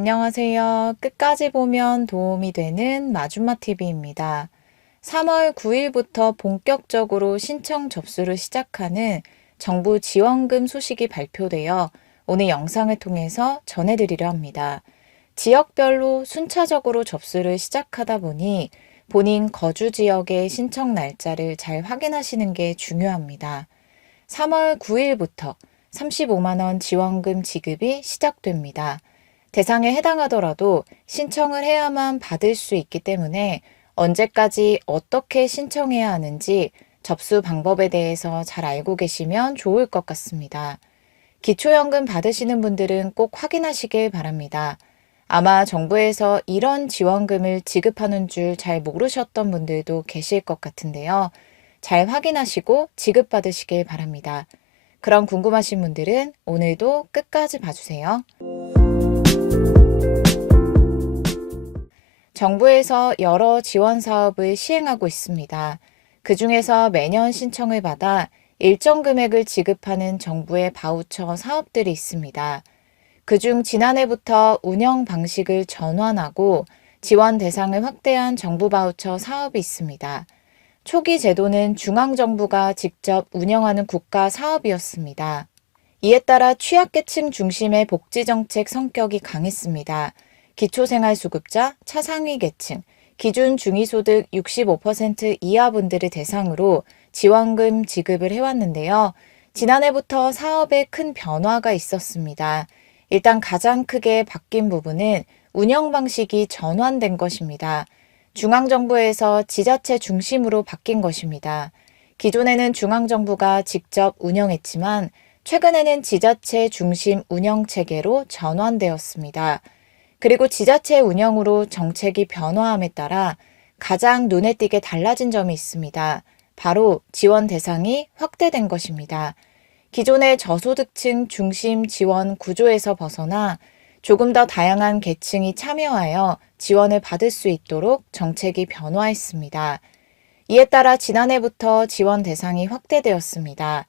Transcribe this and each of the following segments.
안녕하세요. 끝까지 보면 도움이 되는 마줌마TV입니다. 3월 9일부터 본격적으로 신청 접수를 시작하는 정부 지원금 소식이 발표되어 오늘 영상을 통해서 전해드리려 합니다. 지역별로 순차적으로 접수를 시작하다 보니 본인 거주 지역의 신청 날짜를 잘 확인하시는 게 중요합니다. 3월 9일부터 35만 원 지원금 지급이 시작됩니다. 대상에 해당하더라도 신청을 해야만 받을 수 있기 때문에 언제까지 어떻게 신청해야 하는지 접수 방법에 대해서 잘 알고 계시면 좋을 것 같습니다. 기초연금 받으시는 분들은 꼭 확인하시길 바랍니다. 아마 정부에서 이런 지원금을 지급하는 줄 잘 모르셨던 분들도 계실 것 같은데요. 잘 확인하시고 지급받으시길 바랍니다. 그럼 궁금하신 분들은 오늘도 끝까지 봐주세요. 정부에서 여러 지원 사업을 시행하고 있습니다. 그 중에서 매년 신청을 받아 일정 금액을 지급하는 정부의 바우처 사업들이 있습니다. 그중 지난해부터 운영 방식을 전환하고 지원 대상을 확대한 정부 바우처 사업이 있습니다. 초기 제도는 중앙정부가 직접 운영하는 국가 사업이었습니다. 이에 따라 취약계층 중심의 복지정책 성격이 강했습니다. 기초생활수급자, 차상위 계층, 기준 중위소득 65% 이하 분들을 대상으로 지원금 지급을 해왔는데요. 지난해부터 사업에 큰 변화가 있었습니다. 일단 가장 크게 바뀐 부분은 운영 방식이 전환된 것입니다. 중앙정부에서 지자체 중심으로 바뀐 것입니다. 기존에는 중앙정부가 직접 운영했지만 최근에는 지자체 중심 운영 체계로 전환되었습니다. 그리고 지자체 운영으로 정책이 변화함에 따라 가장 눈에 띄게 달라진 점이 있습니다. 바로 지원 대상이 확대된 것입니다. 기존의 저소득층 중심 지원 구조에서 벗어나 조금 더 다양한 계층이 참여하여 지원을 받을 수 있도록 정책이 변화했습니다. 이에 따라 지난해부터 지원 대상이 확대되었습니다.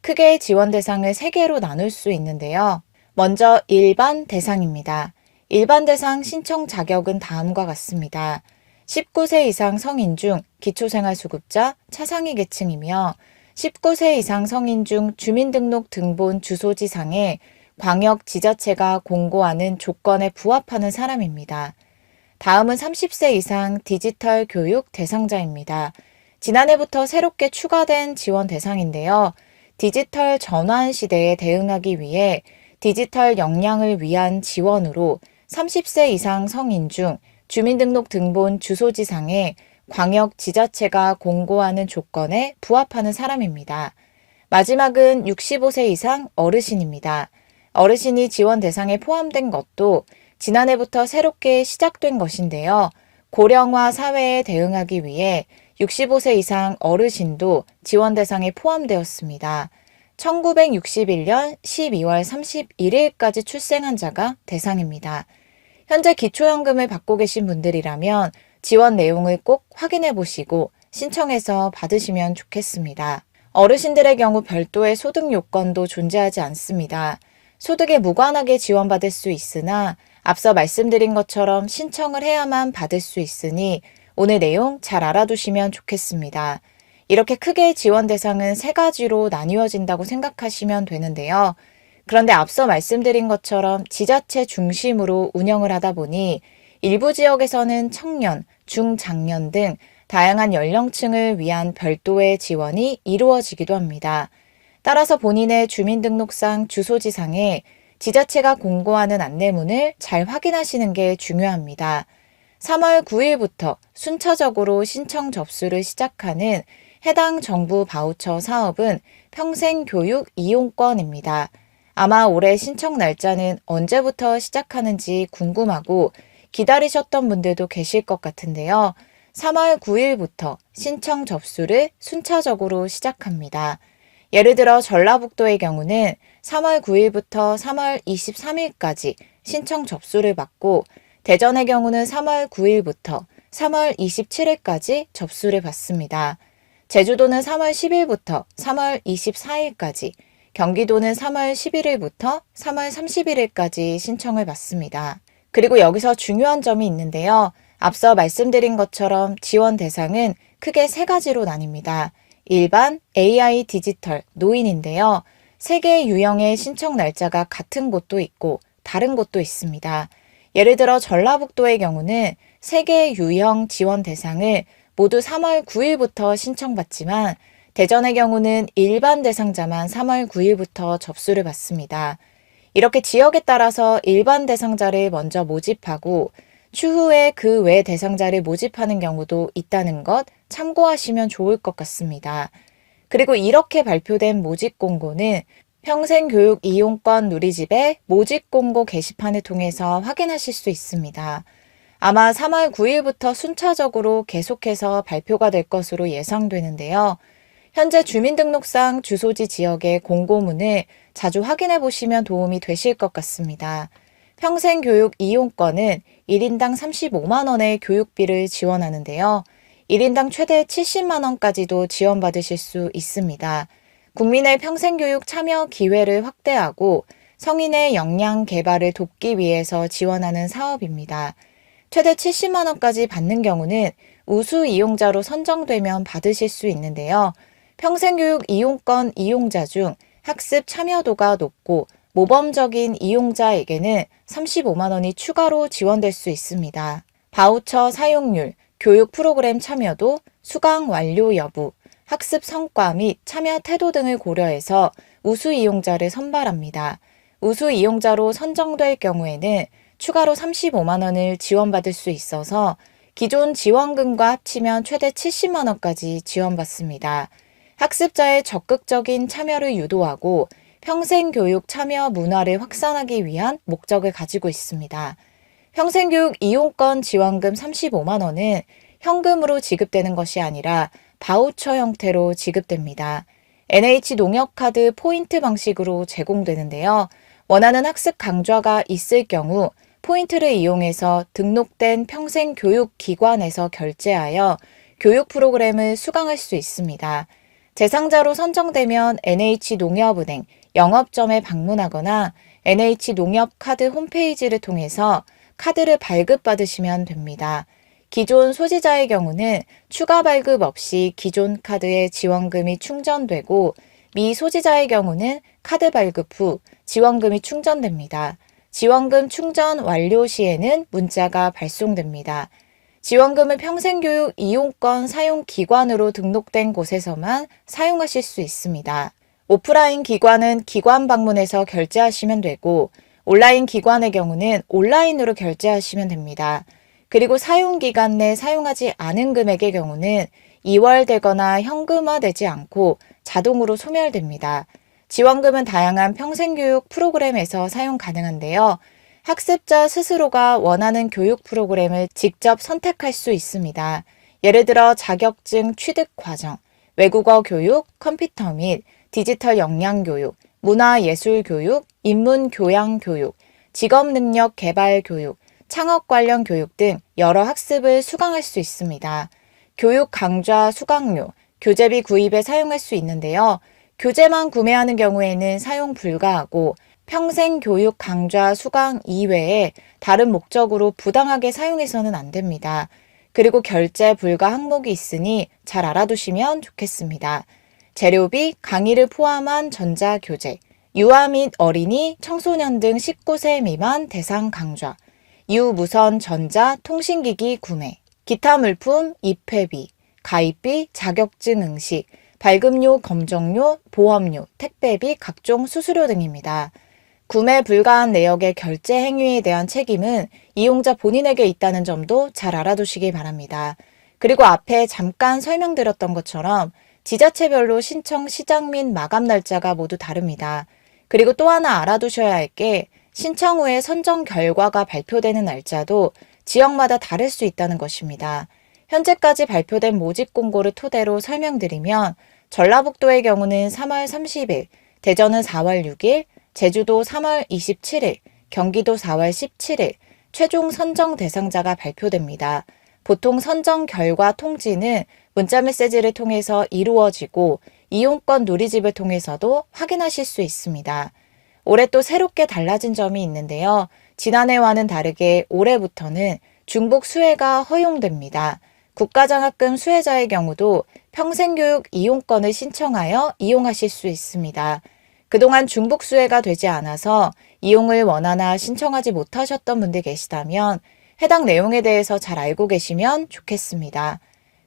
크게 지원 대상을 3개로 나눌 수 있는데요. 먼저 일반 대상입니다. 일반 대상 신청 자격은 다음과 같습니다. 19세 이상 성인 중 기초생활수급자, 차상위 계층이며 19세 이상 성인 중 주민등록 등본 주소지상에 광역 지자체가 공고하는 조건에 부합하는 사람입니다. 다음은 30세 이상 디지털 교육 대상자입니다. 지난해부터 새롭게 추가된 지원 대상인데요. 디지털 전환 시대에 대응하기 위해 디지털 역량을 위한 지원으로 30세 이상 성인 중 주민등록 등본 주소지상에 광역 지자체가 공고하는 조건에 부합하는 사람입니다. 마지막은 65세 이상 어르신입니다. 어르신이 지원 대상에 포함된 것도 지난해부터 새롭게 시작된 것인데요. 고령화 사회에 대응하기 위해 65세 이상 어르신도 지원 대상에 포함되었습니다. 1961년 12월 31일까지 출생한 자가 대상입니다. 현재 기초연금을 받고 계신 분들이라면 지원 내용을 꼭 확인해 보시고 신청해서 받으시면 좋겠습니다. 어르신들의 경우 별도의 소득 요건도 존재하지 않습니다. 소득에 무관하게 지원받을 수 있으나 앞서 말씀드린 것처럼 신청을 해야만 받을 수 있으니 오늘 내용 잘 알아두시면 좋겠습니다. 이렇게 크게 지원 대상은 3가지로 나뉘어진다고 생각하시면 되는데요. 그런데 앞서 말씀드린 것처럼 지자체 중심으로 운영을 하다 보니 일부 지역에서는 청년, 중장년 등 다양한 연령층을 위한 별도의 지원이 이루어지기도 합니다. 따라서 본인의 주민등록상 주소지상에 지자체가 공고하는 안내문을 잘 확인하시는 게 중요합니다. 3월 9일부터 순차적으로 신청 접수를 시작하는 해당 정부 바우처 사업은 평생교육 이용권입니다. 아마 올해 신청 날짜는 언제부터 시작하는지 궁금하고 기다리셨던 분들도 계실 것 같은데요. 3월 9일부터 신청 접수를 순차적으로 시작합니다. 예를 들어 전라북도의 경우는 3월 9일부터 3월 23일까지 신청 접수를 받고 대전의 경우는 3월 9일부터 3월 27일까지 접수를 받습니다. 제주도는 3월 10일부터 3월 24일까지, 경기도는 3월 11일부터 3월 31일까지 신청을 받습니다. 그리고 여기서 중요한 점이 있는데요. 앞서 말씀드린 것처럼 지원 대상은 크게 세 가지로 나뉩니다. 일반, AI 디지털, 노인인데요. 세 개의 유형의 신청 날짜가 같은 곳도 있고 다른 곳도 있습니다. 예를 들어 전라북도의 경우는 세 개의 유형 지원 대상을 모두 3월 9일부터 신청받지만 대전의 경우는 일반 대상자만 3월 9일부터 접수를 받습니다. 이렇게 지역에 따라서 일반 대상자를 먼저 모집하고 추후에 그 외 대상자를 모집하는 경우도 있다는 것 참고하시면 좋을 것 같습니다. 그리고 이렇게 발표된 모집 공고는 평생교육 이용권 누리집의 모집 공고 게시판을 통해서 확인하실 수 있습니다. 아마 3월 9일부터 순차적으로 계속해서 발표가 될 것으로 예상되는데요. 현재 주민등록상 주소지 지역의 공고문을 자주 확인해 보시면 도움이 되실 것 같습니다. 평생교육 이용권은 1인당 35만 원의 교육비를 지원하는데요. 1인당 최대 70만 원까지도 지원받으실 수 있습니다. 국민의 평생교육 참여 기회를 확대하고 성인의 역량 개발을 돕기 위해서 지원하는 사업입니다. 최대 70만 원까지 받는 경우는 우수 이용자로 선정되면 받으실 수 있는데요. 평생교육 이용권 이용자 중 학습 참여도가 높고 모범적인 이용자에게는 35만 원이 추가로 지원될 수 있습니다. 바우처 사용률, 교육 프로그램 참여도, 수강 완료 여부, 학습 성과 및 참여 태도 등을 고려해서 우수 이용자를 선발합니다. 우수 이용자로 선정될 경우에는 추가로 35만 원을 지원받을 수 있어서 기존 지원금과 합치면 최대 70만 원까지 지원받습니다. 학습자의 적극적인 참여를 유도하고 평생교육 참여 문화를 확산하기 위한 목적을 가지고 있습니다. 평생교육 이용권 지원금 35만 원은 현금으로 지급되는 것이 아니라 바우처 형태로 지급됩니다. NH농협카드 포인트 방식으로 제공되는데요. 원하는 학습 강좌가 있을 경우 포인트를 이용해서 등록된 평생교육기관에서 결제하여 교육 프로그램을 수강할 수 있습니다. 대상자로 선정되면 NH농협은행 영업점에 방문하거나 NH농협카드 홈페이지를 통해서 카드를 발급받으시면 됩니다. 기존 소지자의 경우는 추가 발급 없이 기존 카드에 지원금이 충전되고 미소지자의 경우는 카드 발급 후 지원금이 충전됩니다. 지원금 충전 완료 시에는 문자가 발송됩니다. 지원금을 평생교육 이용권 사용기관으로 등록된 곳에서만 사용하실 수 있습니다. 오프라인 기관은 기관 방문해서 결제하시면 되고 온라인 기관의 경우는 온라인으로 결제하시면 됩니다. 그리고 사용기간 내 사용하지 않은 금액의 경우는 이월되거나 현금화되지 않고 자동으로 소멸됩니다. 지원금은 다양한 평생교육 프로그램에서 사용 가능한데요. 학습자 스스로가 원하는 교육 프로그램을 직접 선택할 수 있습니다. 예를 들어 자격증 취득 과정, 외국어 교육, 컴퓨터 및 디지털 역량 교육, 문화예술 교육, 인문 교양 교육, 직업 능력 개발 교육, 창업 관련 교육 등 여러 학습을 수강할 수 있습니다. 교육 강좌 수강료, 교재비 구입에 사용할 수 있는데요. 교재만 구매하는 경우에는 사용 불가하고 평생 교육 강좌 수강 이외에 다른 목적으로 부당하게 사용해서는 안 됩니다. 그리고 결제 불가 항목이 있으니 잘 알아두시면 좋겠습니다. 재료비, 강의를 포함한 전자교재, 유아 및 어린이, 청소년 등 19세 미만 대상 강좌, 유무선 전자 통신기기 구매, 기타 물품 입회비, 가입비, 자격증 응시, 발급료, 검정료, 보험료, 택배비, 각종 수수료 등입니다. 구매 불가한 내역의 결제 행위에 대한 책임은 이용자 본인에게 있다는 점도 잘 알아두시기 바랍니다. 그리고 앞에 잠깐 설명드렸던 것처럼 지자체별로 신청 시작 및 마감 날짜가 모두 다릅니다. 그리고 또 하나 알아두셔야 할 게 신청 후에 선정 결과가 발표되는 날짜도 지역마다 다를 수 있다는 것입니다. 현재까지 발표된 모집 공고를 토대로 설명드리면 전라북도의 경우는 3월 30일, 대전은 4월 6일, 제주도 3월 27일, 경기도 4월 17일, 최종 선정 대상자가 발표됩니다. 보통 선정 결과 통지는 문자메시지를 통해서 이루어지고 이용권 누리집을 통해서도 확인하실 수 있습니다. 올해 또 새롭게 달라진 점이 있는데요. 지난해와는 다르게 올해부터는 중복 수혜가 허용됩니다. 국가장학금 수혜자의 경우도 평생교육 이용권을 신청하여 이용하실 수 있습니다. 그동안 중복 수혜가 되지 않아서 이용을 원하나 신청하지 못하셨던 분들 계시다면 해당 내용에 대해서 잘 알고 계시면 좋겠습니다.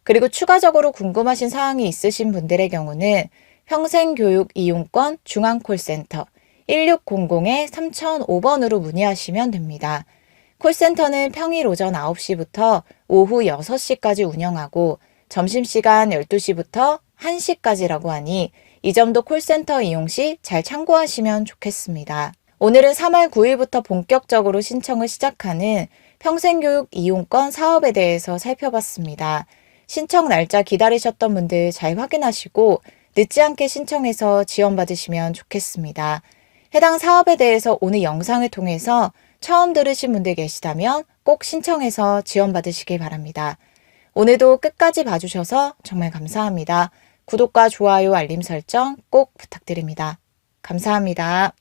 그리고 추가적으로 궁금하신 사항이 있으신 분들의 경우는 평생교육 이용권 중앙콜센터 1600-3005번으로 문의하시면 됩니다. 콜센터는 평일 오전 9시부터 오후 6시까지 운영하고 점심시간 12시부터 1시까지라고 하니 이 점도 콜센터 이용 시 잘 참고하시면 좋겠습니다. 오늘은 3월 9일부터 본격적으로 신청을 시작하는 평생교육 이용권 사업에 대해서 살펴봤습니다. 신청 날짜 기다리셨던 분들 잘 확인하시고 늦지 않게 신청해서 지원받으시면 좋겠습니다. 해당 사업에 대해서 오늘 영상을 통해서 처음 들으신 분들 계시다면 꼭 신청해서 지원받으시길 바랍니다. 오늘도 끝까지 봐주셔서 정말 감사합니다. 구독과 좋아요, 알림 설정 꼭 부탁드립니다. 감사합니다.